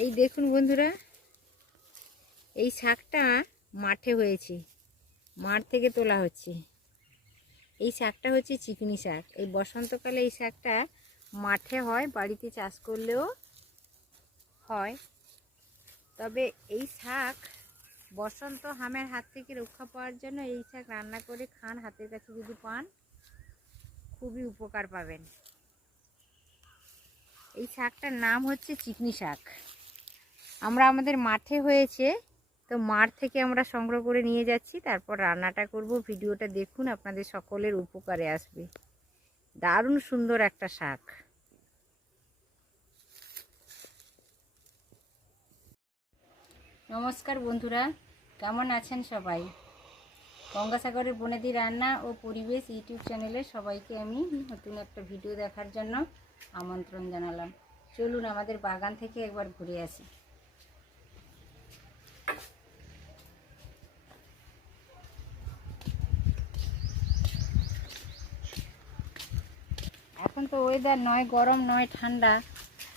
এই দেখুন বন্ধুরা, এই শাকটা মাঠে হয়েছে, মাঠ থেকে তোলা হচ্ছে। এই শাকটা হচ্ছে চিকনি শাক। এই বসন্তকালে এই শাকটা মাঠে হয়, বাড়িতে চাষ করলেও হয়। তবে এই শাক বসন্ত হামের হাত থেকে রক্ষা পাওয়ার জন্য এই শাক রান্না করে খান, হাতের কাছে যদি পান খুবই উপকার পাবেন। এই শাকটার নাম হচ্ছে চিকনি শাক। আমরা আমাদের মাঠে হয়েছে, তো মাঠ থেকে আমরা সংগ্রহ করে নিয়ে যাচ্ছি, তারপর রান্নাটা করব। ভিডিওটা দেখুন, আপনাদের সকলের উপকারে আসবে। দারুণ সুন্দর একটা শাক। নমস্কার বন্ধুরা, কেমন আছেন সবাই? গঙ্গাসাগরের বনেদি রান্না ও পরিবেশ ইউটিউব চ্যানেলে সবাইকে আমি নতুন একটা ভিডিও দেখার জন্য আমন্ত্রণ জানালাম। চলুন আমাদের বাগান থেকে একবার ঘুরে আসি। এখন তো ওয়েদার নয় গরম নয় ঠান্ডা,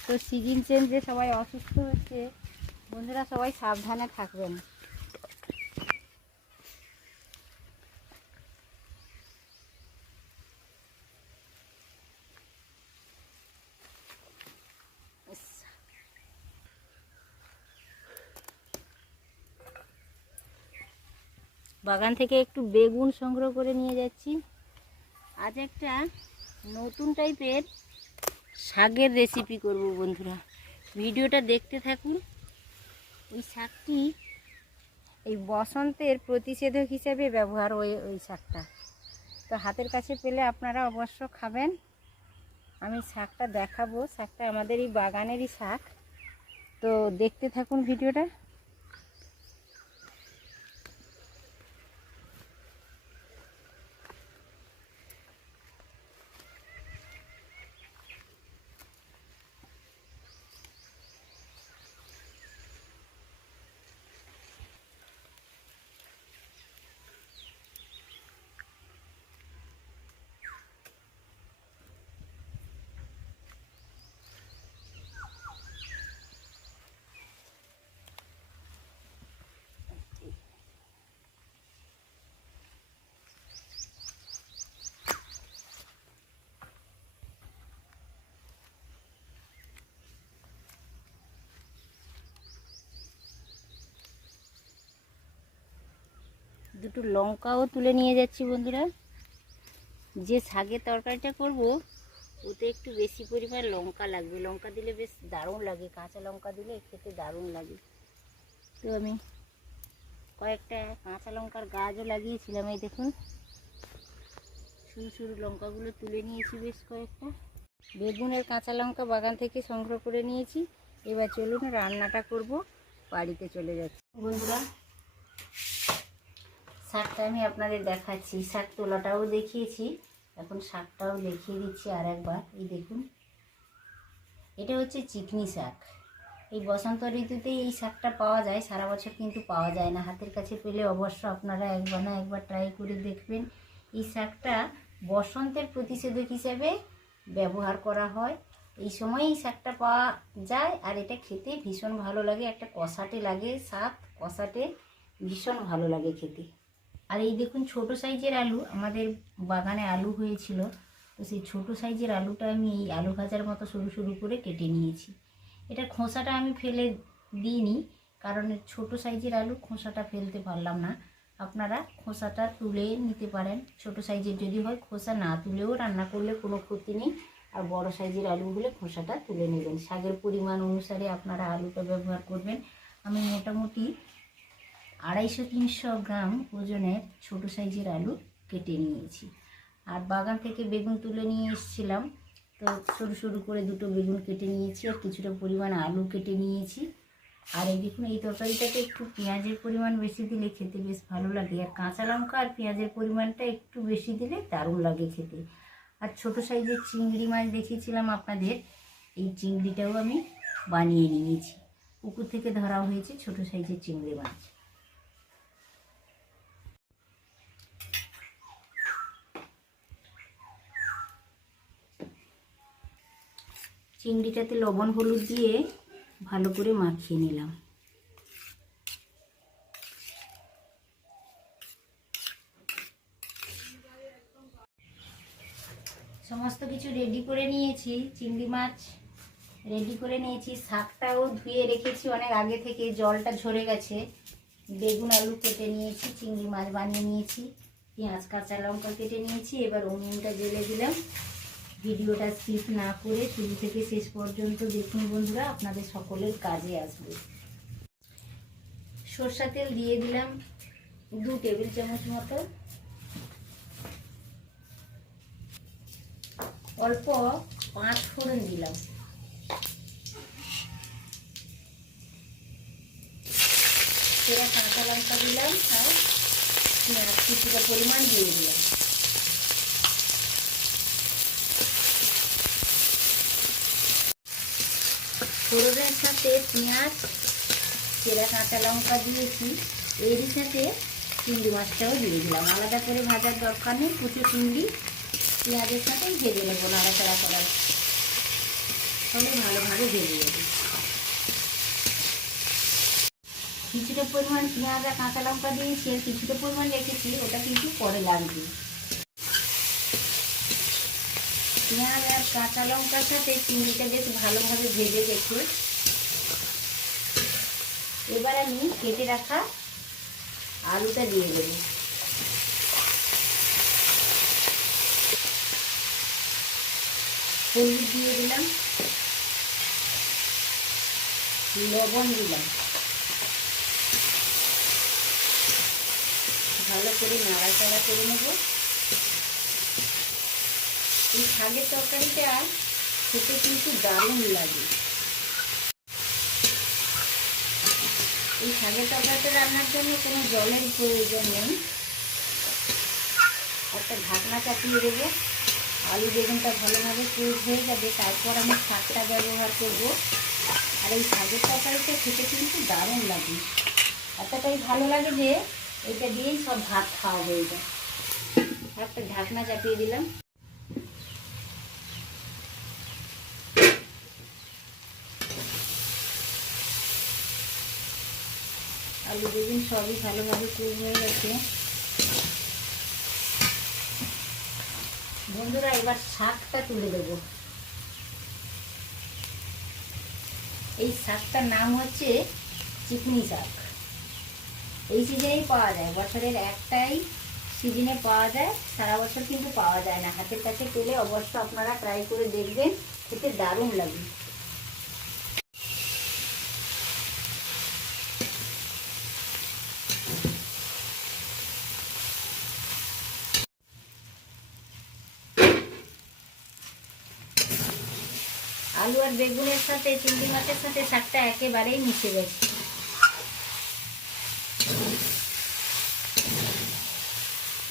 তো সিজন চেঞ্জে সবাই অসুস্থ হচ্ছে। বন্ধুরা সবাই সাবধানে থাকবেন। বাগান থেকে একটু বেগুন সংগ্রহ করে নিয়ে যাচ্ছি। আজ একটা নতুন টাইপের শাকের রেসিপি করব বন্ধুরা, ভিডিওটা দেখতে থাকুন। এই শাকটি এই বসন্তের প্রতিষেধক হিসেবে ব্যবহার হয় ওই শাকটা, তো হাতের কাছে পেলে আপনারা অবশ্য খাবেন। আমি শাকটা দেখাবো, শাকটা আমাদের এই বাগানেরই শাক, তো দেখতে থাকুন ভিডিওটা। দুটো লঙ্কাও তুলে নিয়ে যাচ্ছি বন্ধুরা। যে শাকের তরকারিটা করব ওতে একটু বেশি পরিমাণ লঙ্কা লাগবে, লঙ্কা দিলে বেশ দারুণ লাগে, কাঁচা লঙ্কা দিলে খেতে দারুণ লাগে। তো আমি কয়েকটা কাঁচা লঙ্কার গাছও লাগিয়েছিলাম। এই দেখুন সরু সরু লঙ্কাগুলো তুলে নিয়েছি বেশ কয়েকটা। বেগুনের কাঁচা লঙ্কা বাগান থেকে সংগ্রহ করে নিয়েছি। এবার চলুন রান্নাটা করব, বাড়িতে চলে যাচ্ছি। বন্ধুরা শাকটা আমি আপনাদের দেখাচ্ছি, শাক তোলাটাও দেখিয়েছি, এখন শাকটাও দেখিয়ে দিচ্ছি আর একবার। এই দেখুন, এটা হচ্ছে চিকনি শাক। এই বসন্ত ঋতুতেই এই শাকটা পাওয়া যায়, সারা বছর কিন্তু পাওয়া যায় না। হাতের কাছে পেলে অবশ্য আপনারা একবার না একবার ট্রাই করে দেখবেন। এই শাকটা বসন্তের প্রতিষেধক হিসেবে ব্যবহার করা হয়। এই সময় এই শাকটা পাওয়া যায়, আর এটা খেতে ভীষণ ভালো লাগে। একটা কষাটে লাগে, শাক কষাটে ভীষণ ভালো লাগে খেতে। আর এই দেখুন ছোট সাইজের আলু, আমাদের বাগানে আলু হয়েছিল, তো সেই ছোট সাইজের আলুটা আমি এই আলু ভাজার মতো সরু সরু করে কেটে নিয়েছি। এটা খোসাটা আমি ফেলে দিইনি, কারণ ছোট সাইজের আলু খোসাটা ফেলতে পারলাম না। আপনারা খোসাটা তুলে নিতে পারেন, ছোট সাইজের যদি হয় খোসা না তুলেও রান্না করলে কোনো ক্ষতি নেই। আর বড় সাইজের আলু হলে খোসাটা তুলে নেবেন। শাকের পরিমাণ অনুসারে আপনারা আলুটা ব্যবহার করবেন। আমি মোটামুটি 250-300 গ্রাম ওজনের ছোট সাইজের আলু কেটে নিয়েছি। আর বাগান থেকে বেগুন তুলে নিয়ে এসেছিলাম, তো সরু সরু করে দুটো বেগুন কেটে নিয়েছি, আর কিছুটা পরিমাণ আলু কেটে নিয়েছি। আর এই দেখুন, এই তরকারিটাতে একটু পেঁয়াজের পরিমাণ বেশি দিলে খেতে বেশ ভালো লাগে, আর কাঁচা লঙ্কা আর পেঁয়াজের পরিমাণটা একটু বেশি দিলে দারুণ লাগে খেতে। আর ছোট সাইজের চিংড়ি মাছ দেখিয়েছিলাম আপনাদের, এই চিংড়িটাও আমি বানিয়ে নিয়েছি। পুকুর থেকে ধরা হয়েছে ছোট সাইজের চিংড়ি মাছ। চিংড়িটাতে লবণ হলুদ দিয়ে ভালো করে মাখিয়ে নিলাম। সমস্ত কিছু রেডি করে নিয়েছি, চিংড়ি মাছ রেডি করে নিয়েছি, শাকটাও ধুয়ে রেখেছি অনেক আগে থেকে, জলটা ঝরে গেছে। বেগুন আলু কেটে নিয়েছি, চিংড়ি মাছ বানিয়ে নিয়েছি, পেঁয়াজ কাঁচা লঙ্কা কেটে নিয়েছি। এবার উনুনটা জ্বেলে দিলাম। ভিডিওটা স্কিপ না করে শুরু থেকে শেষ পর্যন্ত দেখুন বন্ধুরা, আপনাদের সকলের কাজে আসবে। সরষা তেল দিয়ে দিলাম 2 টেবিল চামচ মতো। অল্প 5 ফোড়ন দিলাম। সেরা কাঁচা লঙ্কা দিলাম আর পেঁয়াজ কিছুটা পরিমাণ দিয়ে দিলাম। ফোড়নের সাথে পেঁয়াজ সেরা কাঁচা লঙ্কা দিয়েছি, এরই সাথে চিংড়ি মাছটাও দিয়ে দিলাম। আলাদা করে ভাজার দরকার নেই, কুচো চিংড়ি পেঁয়াজের সাথেই ভেজে নেবো, নাড়াচাড়া করার ফলে ভালোভাবে ভেজে নেব। কিছুটা পরিমাণ পেঁয়াজ আর কাঁচা লঙ্কা দিয়েছি, আর কিছুটা পরিমাণ রেখেছি, ওটা কিন্তু পরে লাগবে। পেঁয়াজ আর কাঁচা লঙ্কার সাথে চিংড়িটা বেশ ভালোভাবে ভেজে রেখে এবার আমি কেটে রাখা আলুটা দিয়ে দেব। হলুদ দিয়ে দিলাম, লবণ দিলাম, ভালো করে নাড়াচাড়া করে নেব। এই শাকের তরকারিটা খেতে কিন্তু দারুণ লাগে। এই শাকের তরকারিটা রান্নার জন্য কোনো জলের প্রয়োজন নেই। একটা ঢাকনা চাপিয়ে দেবো, আলু বেগুনটা ভালোভাবে কুক হয়ে যাবে, তারপর আমি শাকটা ব্যবহার করব। আর এই শাকের তরকারিটা খেতে কিন্তু দারুণ লাগে, এতটাই ভালো লাগে যে এটা দিয়েই সব ভাত খাওয়া হয়ে যায়। একটা ঢাকনা চাপিয়ে দিলাম। আলু বেগুন সবই ভালোভাবে কুক হয়ে গেছে বন্ধুরা। এবার শাকটা তুলে দেব। এই শাকটার নাম হচ্ছে চিকনি শাক। এই সিজনেই পাওয়া যায়, বছরের একটাই সিজনে পাওয়া যায়, সারা বছর কিন্তু পাওয়া যায় না। হাতের কাছে পেলে অবশ্য আপনারা ট্রাই করে দেখবেন, খেতে দারুণ লাগে। আলু আর বেগুনের সাথে চিংড়ি মাছের সাথে শাকটা একেবারেই মিশে গেছে।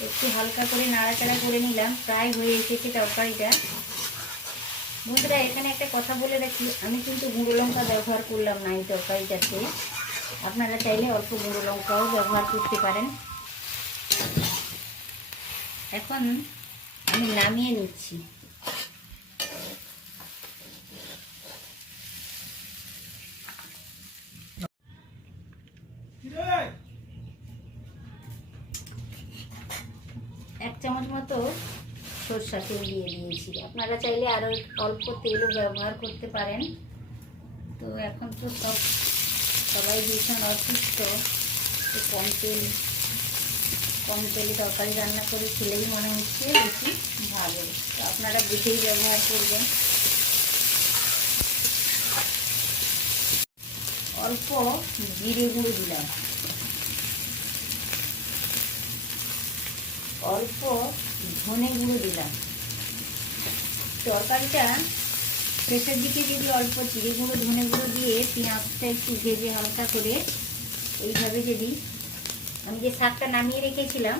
একটু হালকা করে নাড়াচাড়া করে নিলাম, প্রায় হয়ে এসেছে তরকারিটা। বন্ধুরা এখানে একটা কথা বলে রাখি, আমি কিন্তু গুঁড়ো লঙ্কা ব্যবহার করলাম না এই তরকারিটাতে। আপনারা চাইলে অল্প গুঁড়ো লঙ্কাও ব্যবহার করতে পারেন। এখন আমি নামিয়ে নিচ্ছি। এক চামচ মতো সরষা তেল দিয়ে দিয়েছি, আপনারা চাইলে আরও অল্প তেলও ব্যবহার করতে পারেন। তো এখন তো সবাই ভীষণ অসুস্থ, তো কম তেলে তরকারি রান্না করে খেলেই মনে হচ্ছে বেশি ভালো। তো আপনারা বুঝেই ব্যবহার করবেন। অল্প জিরে গুঁড়ো দিলাম, অল্প ধনে গুঁড়ো দিলাম। তরকারিটা শেষের দিকে যদি অল্প জিরে গুঁড়ো ধনে গুঁড়ো দিয়ে পেঁয়াজটা একটু ভেজে হালকা করে এইভাবে যদি আমি যে শাকটা নামিয়ে রেখেছিলাম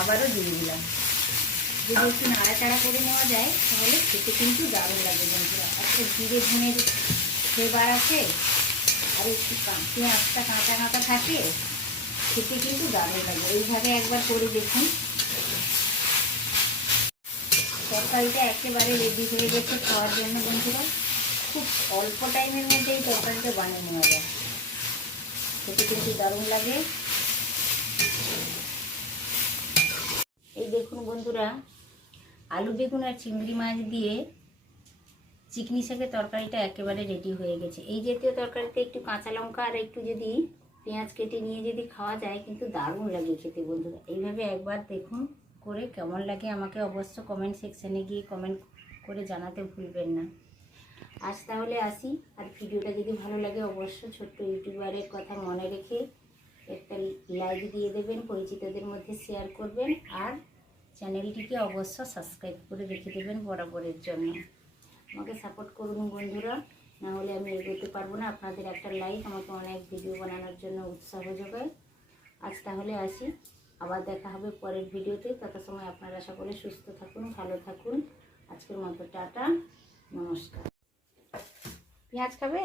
আবারও দিয়ে দিলাম, যদি একটু নাড়াচাড়া করে নেওয়া যায় তাহলে খেতে কিন্তু দারুণ লাগে বন্ধুরা। একটা জিরে ধনের ফ্লেভার আছে আর একটু পেঁয়াজটা কাঁচা কাঁচা থাকে, খেতে কিন্তু দারুণ লাগে। এইভাবে একবার করে দেখুন। তরকারিটা একেবারে রেডি হয়ে গেছে খাওয়ার জন্য বন্ধুরা। খুব অল্প টাইমের মধ্যে এই তরকারিটা বানিয়ে নেওয়া যায়। খেতে কিন্তু দারুণ লাগে। এই দেখুন বন্ধুরা, আলু বেগুন আর চিংড়ি মাছ দিয়ে চিকনি শাকের তরকারিটা একেবারে রেডি হয়ে গেছে। এই জাতীয় তরকারিতে একটু কাঁচা লঙ্কা আর একটু যদি পেঁয়াজ কেটে নিয়ে যদি খাওয়া যায় কিন্তু দারুণ লাগে খেতে বন্ধুরা। এইভাবে একবার দেখুন করে কেমন লাগে আমাকে অবশ্য কমেন্ট সেকশানে গিয়ে কমেন্ট করে জানাতে ভুলবেন না। আজ তাহলে আসি, আর ভিডিওটা যদি ভালো লাগে অবশ্য ছোট্ট ইউটিউবারের কথা মনে রেখে একটা লাইক দিয়ে দেবেন, পরিচিতদের মধ্যে শেয়ার করবেন, আর চ্যানেলটিকে অবশ্য সাবস্ক্রাইব করে রেখে দেবেন বরাবরের জন্য। আমাকে সাপোর্ট করুন বন্ধুরা, না হলে আমি এগোতে পারবো না। আপনাদের একটা লাইক আমাকে অনেক ভিডিও বানানোর জন্য উৎসাহ যোগায়। আজ তাহলে আসি, আবার দেখা হবে পরের ভিডিওতে। তত সময় আপনারা সকলে সুস্থ থাকুন, ভালো থাকুন। আজকের মতো টাটা, নমস্কার। পেঁয়াজ খাবে?